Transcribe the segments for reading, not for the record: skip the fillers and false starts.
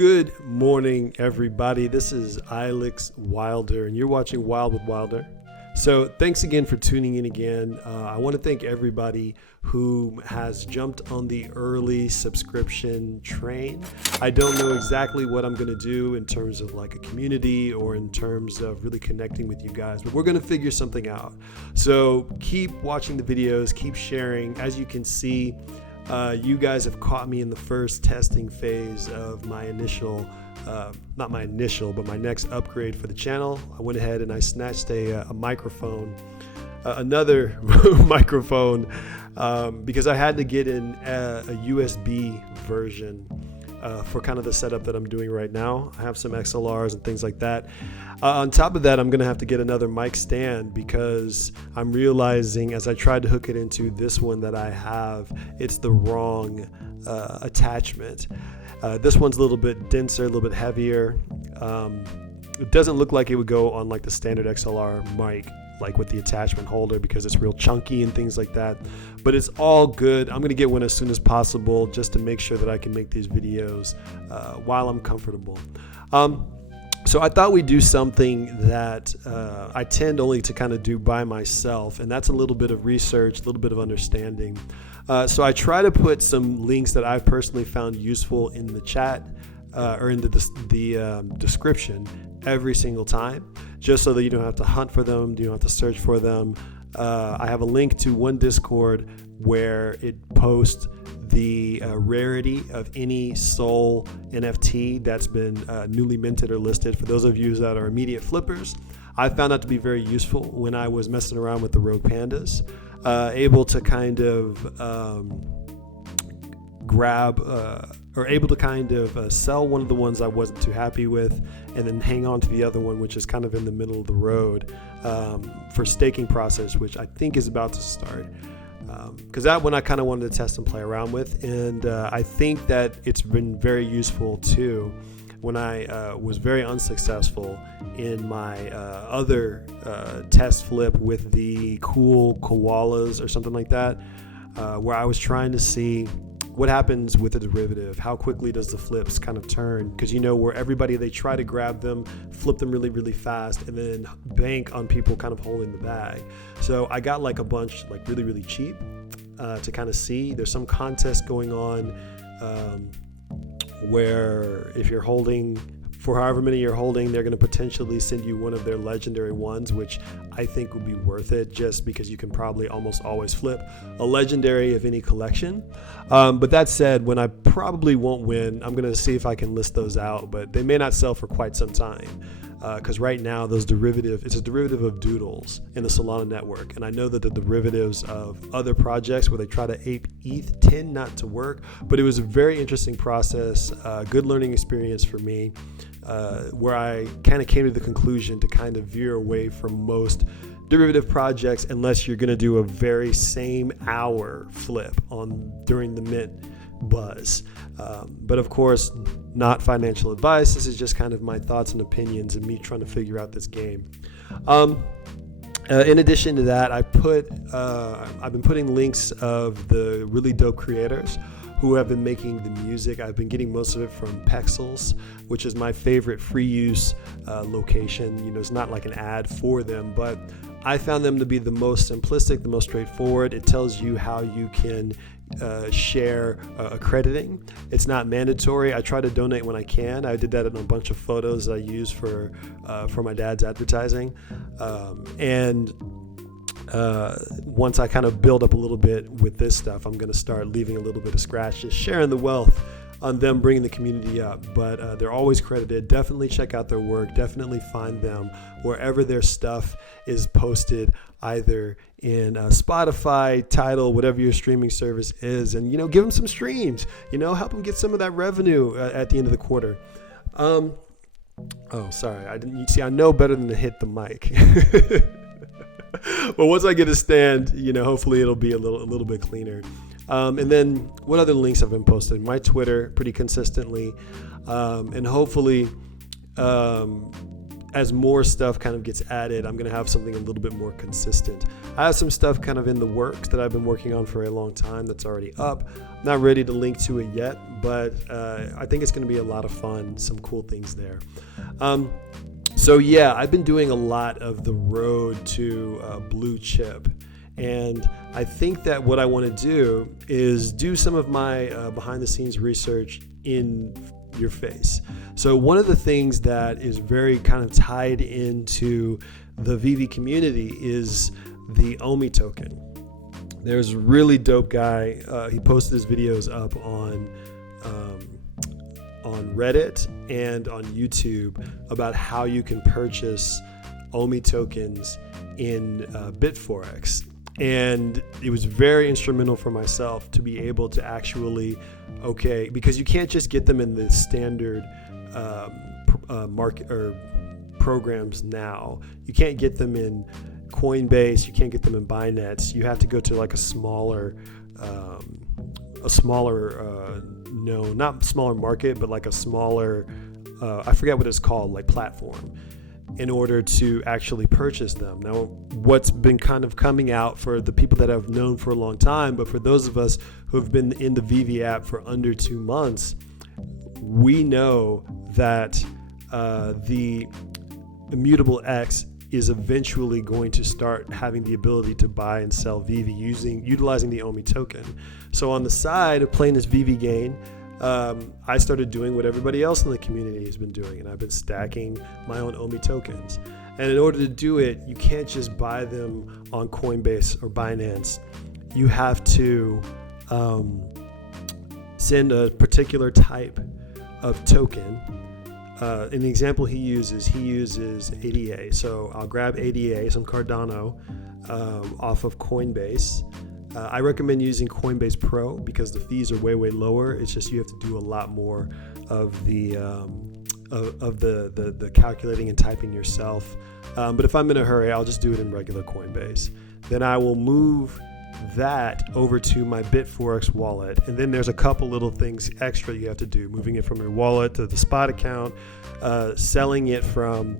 Good morning, everybody. This is Alex Wilder, and you're watching Wild with Wilder. So thanks again for tuning in again. I want to thank everybody who has jumped on the early subscription train. I don't know exactly what I'm going to do in terms of like a community or in terms of really connecting with you guys, but we're going to figure something out. So keep watching the videos, keep sharing. As you can see, you guys have caught me in the first testing phase of my initial, not my initial, but my next upgrade for the channel. I went ahead and I snatched a microphone, another microphone, because I had to get in a USB version for kind of the setup that I'm doing right now. I have some XLRs and things like that. On top of that, I'm going to have to get another mic stand because I'm realizing as I tried to hook it into this one that I have, it's the wrong attachment. This one's a little bit denser, a little bit heavier. It doesn't look like it would go on like the standard XLR mic, like with the attachment holder, because it's real chunky and things like that. But it's all good. I'm going to get one as soon as possible just to make sure that I can make these videos while I'm comfortable. So I thought we'd do something that I tend only to kind of do by myself, and that's a little bit of research, a little bit of understanding. So I try to put some links that I've personally found useful in the chat or in the description every single time, just so that you don't have to hunt for them, you don't have to search for them. I have a link to one Discord where it posts the rarity of any Sol NFT that's been newly minted or listed. For those of you that are immediate flippers, I found that to be very useful when I was messing around with the Rogue Pandas, able to kind of grab or able to kind of sell one of the ones I wasn't too happy with and then hang on to the other one, which is kind of in the middle of the road for staking process, which I think is about to start. Because that one I kind of wanted to test and play around with, and I think that it's been very useful too when I was very unsuccessful in my other test flip with the cool koalas or something like that, where I was trying to see what happens with a derivative. How quickly does the flips kind of turn? Because where everybody, they try to grab them, flip them really, really fast, and then bank on people kind of holding the bag. So I got like a bunch like really, really cheap to kind of see. There's some contest going on where if you're holding for however many you're holding, they're going to potentially send you one of their legendary ones, which I think would be worth it just because you can probably almost always flip a legendary of any collection. But that said, when I probably won't win, I'm going to see if I can list those out, but they may not sell for quite some time. Because right now it's a derivative of Doodles in the Solana network. And I know that the derivatives of other projects where they try to ape ETH tend not to work, but it was a very interesting process, good learning experience for me, where I kind of came to the conclusion to kind of veer away from most derivative projects unless you're going to do a very same hour flip during the mint buzz. But of course, not financial advice. This is just kind of my thoughts and opinions and me trying to figure out this game. In addition to that, I've been putting links of the really dope creators who have been making the music. I've been getting most of it from Pexels, which is my favorite free use location. It's not like an ad for them, but I found them to be the most simplistic, the most straightforward. It tells you how you can share accrediting. It's not mandatory. I try to donate when I can. I did that in a bunch of photos that I use for my dad's advertising. And once I kind of build up a little bit with this stuff, I'm going to start leaving a little bit of scratch, just sharing the wealth on them bringing the community up. But they're always credited. Definitely check out their work. Definitely find them wherever their stuff is posted, either in Spotify, Tidal, whatever your streaming service is, and give them some streams. Help them get some of that revenue at the end of the quarter. Oh, sorry, I didn't. You see, I know better than to hit the mic. But once I get a stand, hopefully it'll be a little bit cleaner. And then what other links have been posted? My Twitter pretty consistently, and hopefully as more stuff kind of gets added, I'm going to have something a little bit more consistent. I have some stuff kind of in the works that I've been working on for a long time that's already up. I'm not ready to link to it yet, but I think it's going to be a lot of fun, some cool things there. So yeah, I've been doing a lot of the road to blue chip. And I think that what I want to do is do some of my behind the scenes research in your face. So one of the things that is very kind of tied into the VEVE community is the Omi token. There's a really dope guy. He posted his videos up on Reddit and on YouTube about how you can purchase Omi tokens in Bitforex. And it was very instrumental for myself to be able to actually, because you can't just get them in the standard market or programs now. You can't get them in Coinbase. You can't get them in Binance. You have to go to like a smaller, no, not smaller market, but like a smaller, I forget what it's called, like platform, in order to actually purchase them. Now, what's been kind of coming out for the people that I've known for a long time, but for those of us who have been in the VEVE app for under 2 months, we know that the Immutable X is eventually going to start having the ability to buy and sell VEVE utilizing the Omi token. So on the side of playing this VEVE game, I started doing what everybody else in the community has been doing, and I've been stacking my own Omi tokens. And in order to do it, you can't just buy them on Coinbase or Binance. You have to send a particular type of token. An example he uses ADA. So I'll grab ADA, some Cardano, off of Coinbase. I recommend using Coinbase Pro because the fees are way lower. It's just you have to do a lot more of the calculating and typing yourself. But if I'm in a hurry, I'll just do it in regular Coinbase. Then I will move that over to my Bitforex wallet, and then there's a couple little things extra you have to do, moving it from your wallet to the spot account, selling it from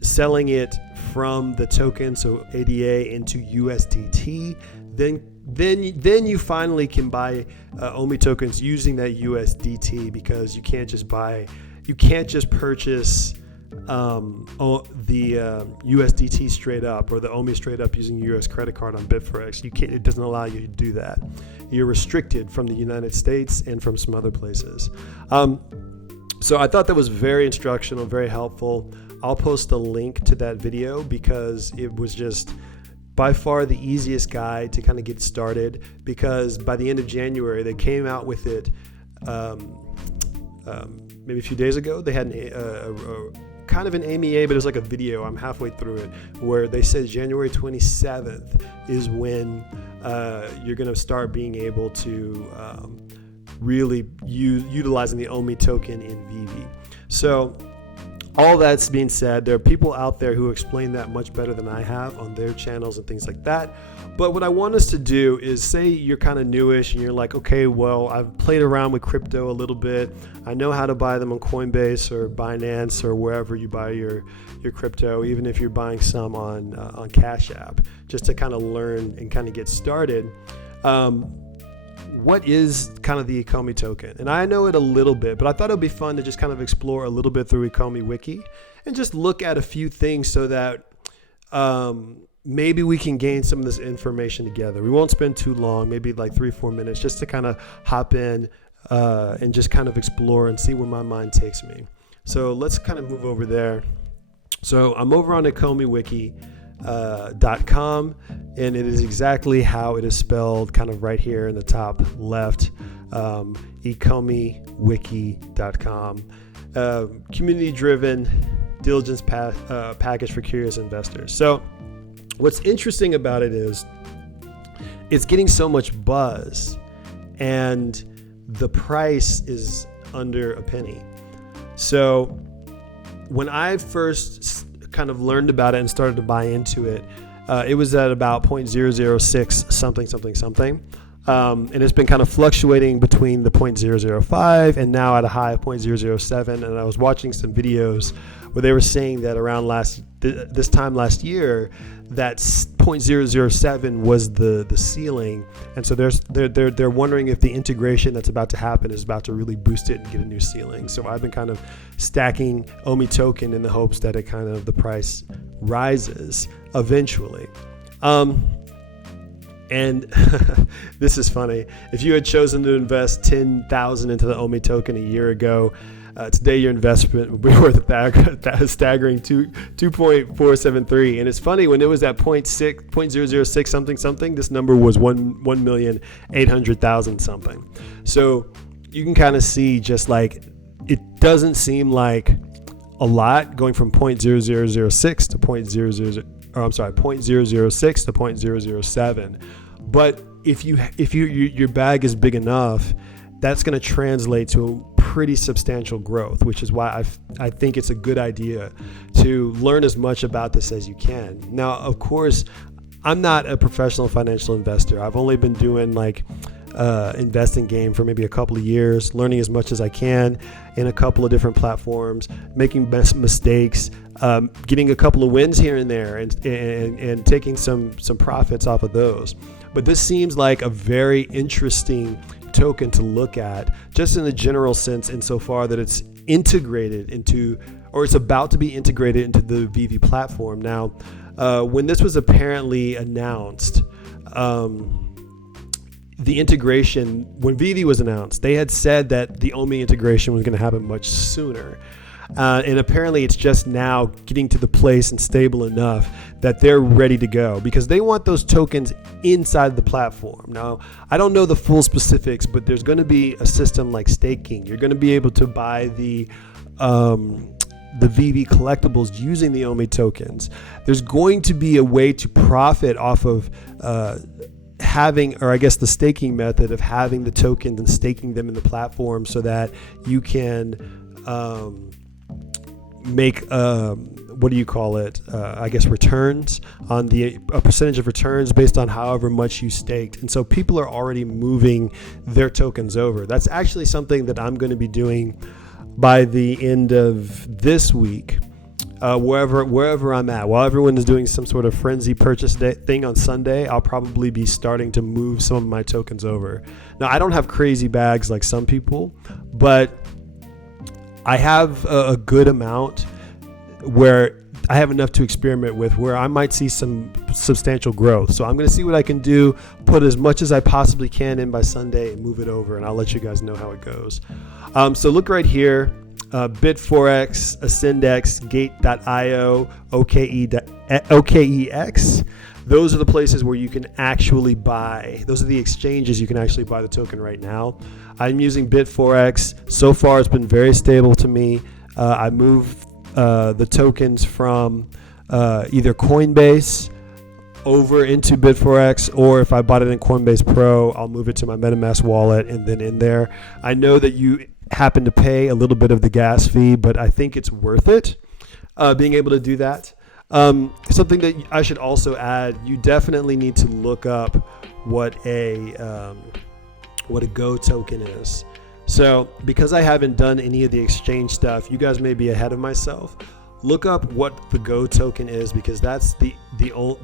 the token, so ADA, into USDT. Then you finally can buy Omi tokens using that USDT, because you can't just purchase the USDT straight up, or the Omi straight up using your US credit card on Bitforex. It doesn't allow you to do that. You're restricted from the United States and from some other places. So I thought that was very instructional, very helpful. I'll post a link to that video because it was just by far the easiest guide to kind of get started, because by the end of January, they came out with it maybe a few days ago. They had kind of an AMA, but it was like a video. I'm halfway through it, where they said January 27th is when you're going to start being able to really utilizing the Omi token in VEVE. So all that's being said, there are people out there who explain that much better than I have on their channels and things like that. But what I want us to do is, say you're kind of newish and you're like, okay, well, I've played around with crypto a little bit. I know how to buy them on Coinbase or Binance or wherever you buy your crypto, even if you're buying some on Cash App, just to kind of learn and kind of get started. What is kind of the Ecomi token? And I know it a little bit, but I thought it would be fun to just kind of explore a little bit through Ecomi Wiki and just look at a few things so that maybe we can gain some of this information together. We won't spend too long, maybe like 3-4 minutes, just to kind of hop in and just kind of explore and see where my mind takes me. So let's kind of move over there. So I'm over on EcomiWiki.com, and it is exactly how it is spelled, kind of right here in the top left, EcomiWiki.com. Community-driven diligence package for curious investors. So what's interesting about it is it's getting so much buzz, and the price is under a penny. So when I first kind of learned about it and started to buy into it, it was at about 0.006 something. And it's been kind of fluctuating between the 0.005 and now at a high of 0.007. And I was watching some videos where they were saying that around this time last year, that 0.007 was the ceiling, and so they're wondering if the integration that's about to happen is about to really boost it and get a new ceiling. So I've been kind of stacking Omi Token in the hopes that it kind of the price rises eventually. And this is funny. If you had chosen to invest 10,000 into the Omi Token a year ago, today your investment would be worth a staggering 2.473. And it's funny, when it was at 0.006 something, this number was 1,800,000 something. So you can kind of see, just like, it doesn't seem like a lot going from 0.0006 to 0.006 to 0.007. But if your bag is big enough, that's going to translate to a pretty substantial growth, which is why I think it's a good idea to learn as much about this as you can. Now, of course, I'm not a professional financial investor. I've only been doing investing game for maybe a couple of years, learning as much as I can in a couple of different platforms, making mistakes, getting a couple of wins here and there, and taking some profits off of those. But this seems like a very interesting token to look at, just in a general sense, insofar that it's integrated into, or it's about to be integrated into, the VEVE platform. Now, when this was apparently announced, the integration, when VEVE was announced, they had said that the Omi integration was going to happen much sooner. And apparently it's just now getting to the place and stable enough that they're ready to go, because they want those tokens inside the platform. Now, I don't know the full specifics, but there's going to be a system like staking. You're going to be able to buy the VEVE collectibles using the Omi tokens. There's going to be a way to profit off of having, or I guess the staking method of having the tokens and staking them in the platform, so that you can make I guess returns on a percentage of returns based on however much you staked. And so people are already moving their tokens over. That's actually something that I'm going to be doing by the end of this week, wherever I'm at. While everyone is doing some sort of frenzy purchase thing on Sunday, I'll probably be starting to move some of my tokens over. Now, I don't have crazy bags like some people, but I have a good amount where I have enough to experiment with, where I might see some substantial growth. So I'm going to see what I can do, put as much as I possibly can in by Sunday, and move it over, and I'll let you guys know how it goes. So look right here, Bitforex, Ascendex, Gate.io, OKEX. Those are the places where you can actually buy. Those are the exchanges you can actually buy the token right now. I'm using Bitforex. So far, it's been very stable to me. I moved the tokens from either Coinbase over into Bitforex, or if I bought it in Coinbase Pro, I'll move it to my MetaMask wallet and then in there. I know that you happen to pay a little bit of the gas fee, but I think it's worth it, being able to do that. Something that I should also add, you definitely need to look up what a Go token is. So because I haven't done any of the exchange stuff, you guys may be ahead of myself. Look up what the Go token is, because that's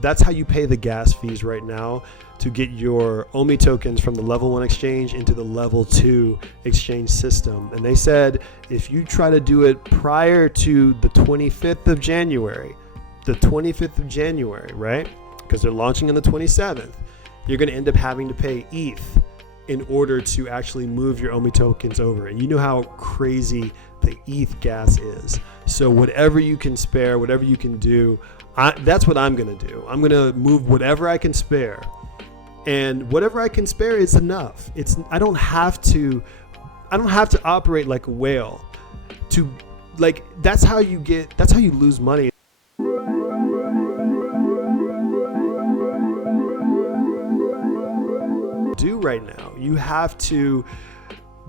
that's how you pay the gas fees right now to get your Omi tokens from the level 1 exchange into the level 2 exchange system. And they said if you try to do it prior to the 25th of January, right? Because they're launching on the 27th, you're going to end up having to pay ETH in order to actually move your Omi tokens over. And you know how crazy the ETH gas is. So whatever you can spare, whatever you can do, that's what I'm going to do. I'm going to move whatever I can spare. And whatever I can spare is enough. I don't have to operate like a whale. That's how you lose money. Do right now. You have to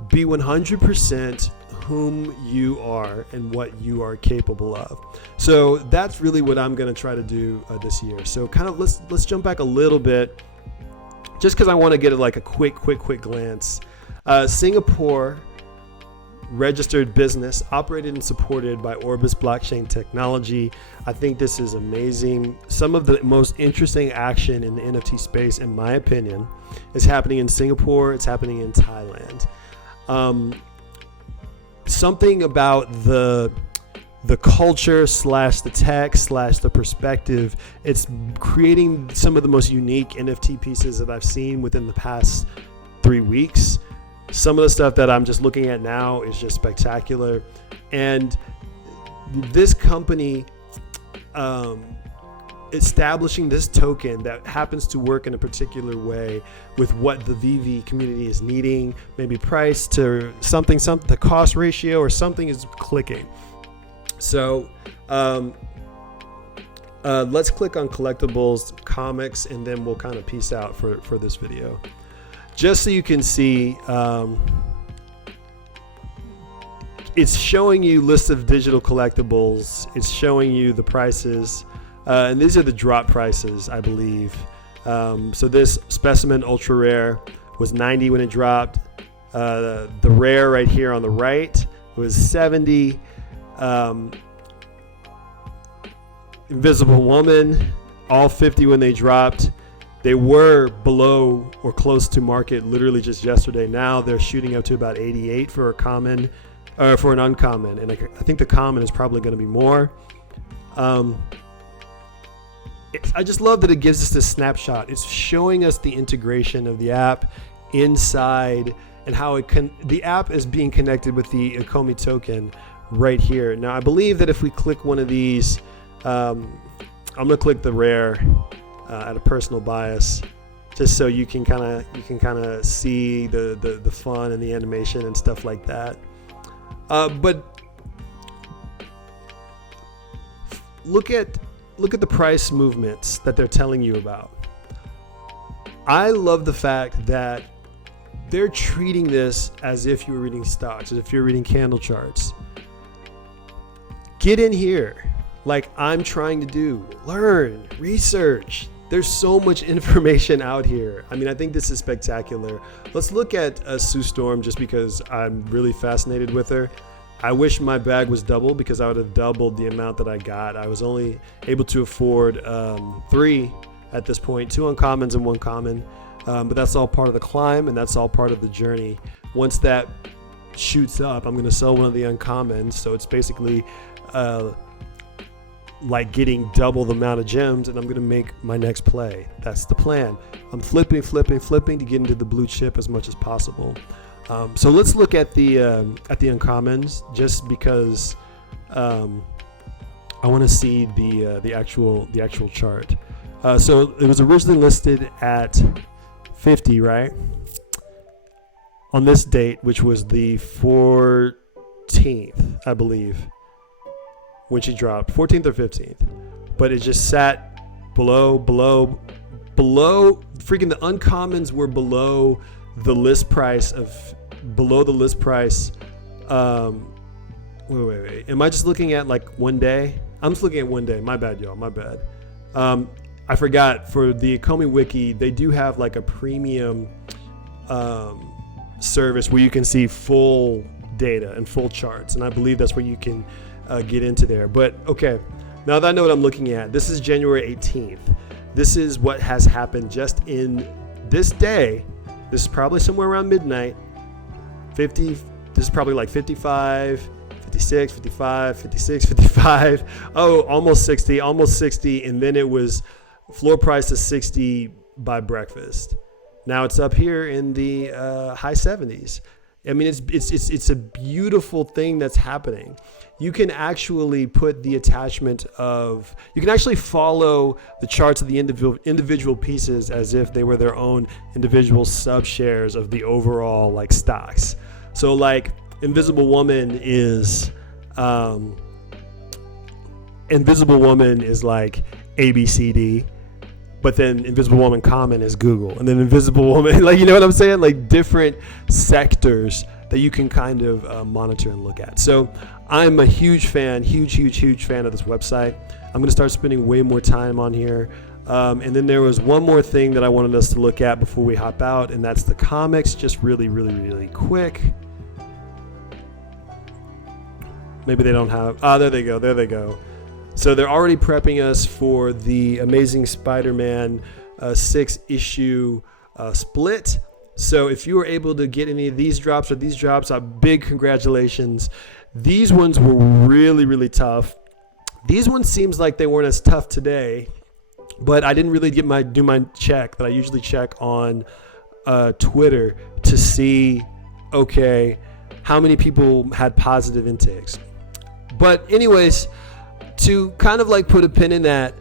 be 100% whom you are and what you are capable of. So that's really what I'm going to try to do this year. So kind of let's jump back a little bit, just because I want to get a quick glance. Singapore registered business operated and supported by Orbis blockchain technology. I think this is amazing. Some of the most interesting action in the NFT space, in my opinion, is happening in Singapore. It's happening in Thailand. Something about the culture / the tech / the perspective, it's creating some of the most unique NFT pieces that I've seen within the past 3 weeks. Some of the stuff that I'm just looking at now is just spectacular. And this company establishing this token that happens to work in a particular way with what the VEVE community is needing, maybe price to something, the cost ratio or something is clicking. So let's click on collectibles, comics, and then we'll kind of peace out for this video. Just so you can see, it's showing you lists of digital collectibles. It's showing you the prices. And these are the drop prices, I believe. So this specimen ultra rare was 90 when it dropped. The rare right here on the right was 70. Invisible Woman, all 50 when they dropped. They were below or close to market literally just yesterday. Now they're shooting up to about 88 for a common, or for an uncommon, and I think the common is probably going to be more. I just love that it gives us this snapshot. It's showing us the integration of the app inside and how the app is being connected with the Ecomi token right here. Now I believe that if we click one of these, I'm going to click the rare at a personal bias, just so you can kind of see the fun and the animation and stuff like that. But look at the price movements that they're telling you about. I love the fact that they're treating this as if you were reading stocks, as if you're reading candle charts. Get in here, like I'm trying to do. Learn, research. There's so much information out here. I mean, I think this is spectacular. Let's look at Sue Storm just because I'm really fascinated with her. I wish my bag was double because I would have doubled the amount that I got. I was only able to afford 3 at this point, 2 uncommons and 1 common. But that's all part of the climb and that's all part of the journey. Once that shoots up, I'm going to sell one of the uncommons. So it's basically like getting double the amount of gems, and I'm going to make my next play. That's the plan. I'm flipping to get into the blue chip as much as possible. So let's look at the uncommons, just because I want to see the actual chart. So it was originally listed at 50, right? On this date, which was the 14th, I believe, when she dropped, 14th or 15th. But it just sat below. Freaking the uncommons were below the list price wait. Am I just looking at like one day? I'm just looking at one day. My bad, y'all. My bad. I forgot, for the Ecomi Wiki, they do have like a premium service where you can see full data and full charts, and I believe that's where you can get into there. But okay, now that I know what I'm looking at, this is January 18th. This is what has happened just in this day. This is probably somewhere around midnight. 50, this is probably like 55, 56, 55, 56, 55. Oh, almost 60, and then it was floor price is 60 by breakfast. Now it's up here in the high 70s. I mean, it's a beautiful thing that's happening. You can actually put the attachment of, you can actually follow the charts of the individual pieces as if they were their own individual sub-shares of the overall like stocks. So like Invisible Woman is like ABCD, but then Invisible Woman Common is Google, and then Invisible Woman, like, you know what I'm saying? Like different sectors that you can kind of monitor and look at. So I'm a huge fan of this website. I'm going to start spending way more time on here. And then there was one more thing that I wanted us to look at before we hop out, and that's the comics, just really quick. Maybe they don't have. There they go. There they go. So they're already prepping us for the Amazing Spider-Man 6-issue split. So if you were able to get any of these drops or these drops, big congratulations. These ones were really, really tough. These ones seems like they weren't as tough today, but I didn't really do my check that I usually check on Twitter to see, okay, how many people had positive intakes. But anyways, to kind of like put a pin in that,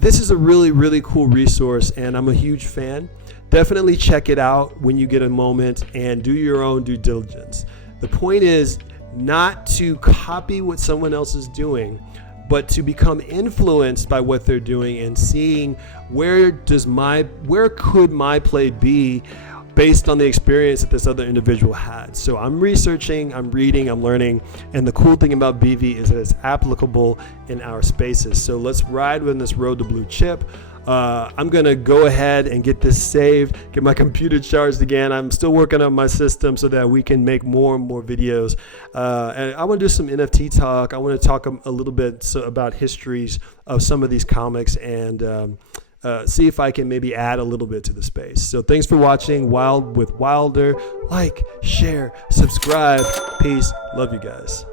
this is a really, really cool resource, and I'm a huge fan. Definitely check it out when you get a moment and do your own due diligence. The point is not to copy what someone else is doing, but to become influenced by what they're doing and seeing where could my play be based on the experience that this other individual had. So I'm researching, I'm reading, I'm learning, and the cool thing about VEVE is that it's applicable in our spaces. So let's ride on this road to blue chip. I'm gonna go ahead and get this saved, get my computer charged again. I'm still working on my system so that we can make more and more videos. And I want to do some NFT talk. I want to talk a little bit about histories of some of these comics and see if I can maybe add a little bit to the space. So thanks for watching Wild with Wilder. Like, share, subscribe. Peace. Love you guys.